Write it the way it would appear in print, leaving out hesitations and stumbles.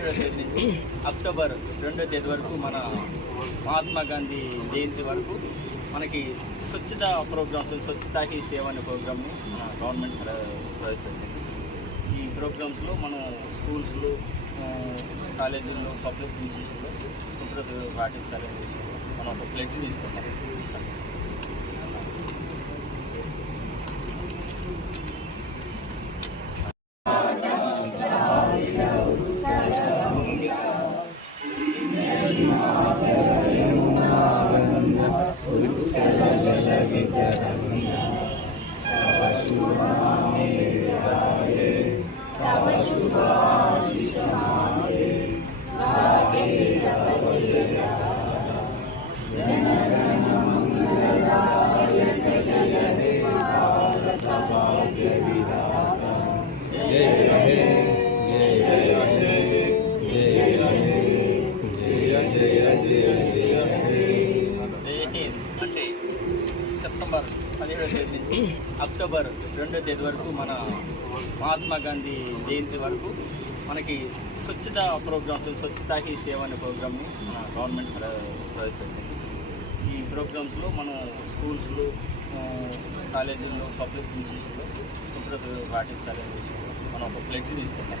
17వ తేదీ నుంచి అక్టోబర్ 2వ తేదీ వరకు మన మహాత్మా గాంధీ జయంతి వరకు మనకి స్వచ్ఛత ప్రోగ్రామ్స్, స్వచ్ఛతా హీ సేవ అనే ప్రోగ్రామ్ని మన గవర్నమెంట్ ప్రవేశపెట్టింది. ఈ ప్రోగ్రామ్స్లో మనం స్కూల్స్లో, కాలేజీల్లో, పబ్లిక్ ఇన్స్టిట్యూషన్లో శుభ్రత పాటించాలనే విషయంలో మనం ఒక ప్లెడ్జ్ తీసుకున్నాం. అంటే సెప్టెంబర్ 17వ తేదీ నుంచి అక్టోబర్ 2వ తేదీ వరకు మన మహాత్మా గాంధీ జయంతి వరకు మనకి స్వచ్ఛత ప్రోగ్రామ్స్, స్వచ్ఛతా హీ సేవ అనే ప్రోగ్రామ్ని మన గవర్నమెంట్ ప్రవేశపెట్టింది. ఈ ప్రోగ్రామ్స్లో మనం స్కూల్స్లో, కాలేజీల్లో, పబ్లిక్ ఇన్స్టిట్యూషన్లో శుభ్రత పాటించాలనే విషయంలో మనం ఒక ప్లెడ్జ్ తీసుకున్నాం.